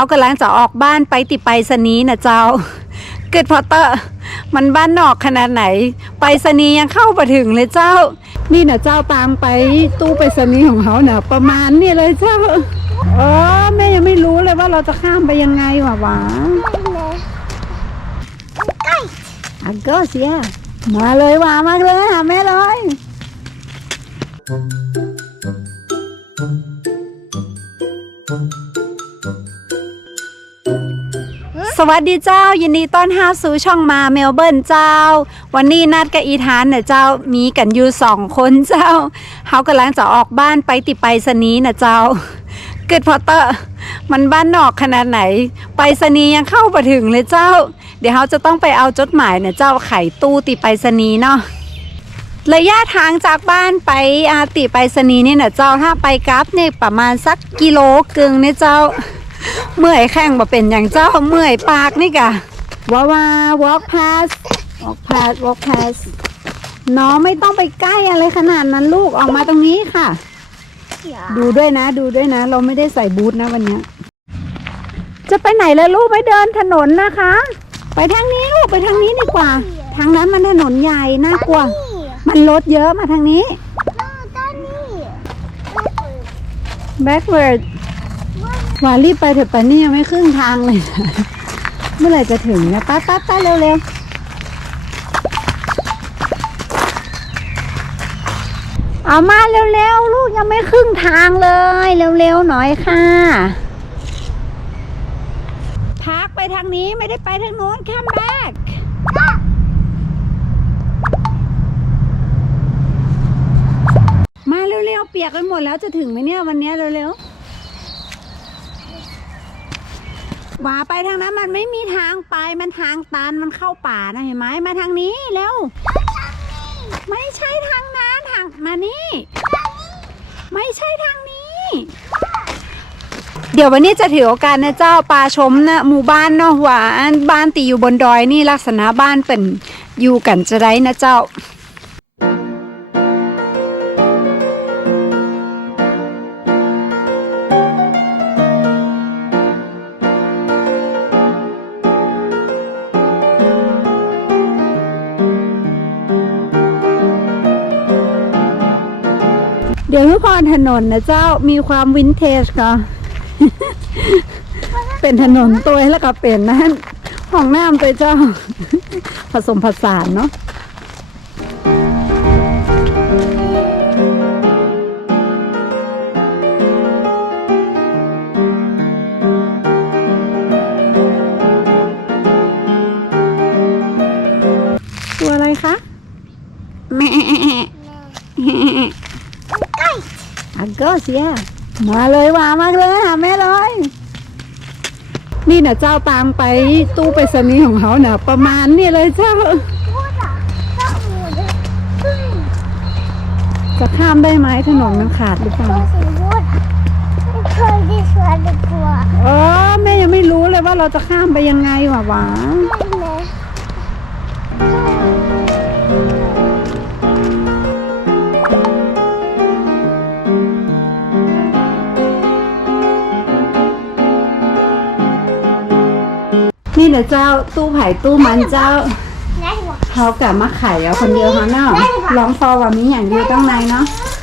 เขากำลังจะออกบ้านไปติดไปสนีย์นะเจ้า เกิดพอเตอร์มันบ้านนอกขนาดไหน ไปสนีย์ยังเข้ามาถึงเลยเจ้า นี่นะเจ้าตามไปตู้ไปสนีย์ของเขาเนะประมาณนี่เลยเจ้าเออแม่ยังไม่รู้เลยว่าเราจะข้ามไปยังไงหวะหวาใกล้อักก็เสียมาเลยหวามาเลยหาแม่เลย สวัสดีเจ้า ยินดีต้อนรับสู่ช่องมาเมลเบิร์นเจ้า วันนี้นัดกับอีธานเนี่ยเจ้ามีกันอยู่สองคนเจ้าเขากำลังจะออกบ้านไปติไปสนีนะเจ้า เกิดพอเตอร์มันบ้านนอกขนาดไหน ไปสนียังเข้ามาถึงเลยเจ้า เดี๋ยวเขาจะต้องไปเอาจดหมายเนี่ยเจ้าไขตู้ติไปสนีเนาะระยะทางจากบ้านไปอาติไปสนีย์นี่นะเจ้าถ้าไปกราฟเนี่ยประมาณสักกิโลกึ่งเนี่ยเจ้า เมื่อยแข้งบ่เป็นอย่างเจ้าเมื่อยปากนี่กะว่าวา walk past walk past walk past น้องไม่ต้องไปใกล้อะไรขนาดนั้นลูกออกมาตรงนี้ค่ะ ดูด้วยนะ ดูด้วยนะ เราไม่ได้ใส่บูทนะวันนี้ จะไปไหนแล้วลูกไม่เดินถนนนะคะ ไปทางนี้ลูกไปทางนี้ดีกว่า ทางนั้นมันถนนใหญ่น่ากลัว มันรถเยอะมาทางนี้ต้นนี้ backward วารีบไปเถอะปะนี่ยังไม่ครึ่งทางเลยนะเมื่อไหร่จะถึงนะป้าป้าป้าเร็วเร็วๆเอามาเร็วๆลูกยังไม่ครึ่งทางเลย เร็วๆหน่อยค่ะพักไปทางนี้ไม่ได้ไปทางโน้น come back มาเร็วๆเปียกไปหมดแล้วจะถึงไหมเนี่ยวันนี้เร็วๆ ว่าไปทางนั้นมันไม่มีทางไปมันทางตันมันเข้าป่านะเห็นไหมมาทางนี้เร็วไม่ใช่ทางนั้นทางมานี่ ไม่ใช่ทางนี้ เดี๋ยววันนี้จะถือโอกาสนะเจ้าปลาชมนะหมู่บ้านเนาะว่าอันบ้านตีอยู่บนดอยนี่ลักษณะบ้านเป็นอยู่กันจะได้นะเจ้า เดี๋ยวทุกคนถนนนะเจ้ามีความวินเทจก็เป็นถนนตัวแล้วก็เป็นนั่นห้องน้ำตัวเจ้า ผสมผสานเนาะ อังก็เสีย มาเลยว่ามาเลยหาแม่เลย นี่นะเจ้าตามไปตู้ไปรษณีย์ของเขาเนะประมาณนี่เลยเจ้า จะข้ามได้ไหมถนนมันขาดหรือเปล่าตัวสีพูดไม่เคยได้สวนดีกว่าเออแม่ยังไม่รู้เลยว่าเราจะข้ามไปยังไงหวะหวา นี่นะเจ้าตู้ไผ่ตู้มันเจ้าได้หมดเขากะมาไข่เอาคนเดียวเขาเนาะลองฟอว่ามีอย่างเดียวตั้งในเนาะไ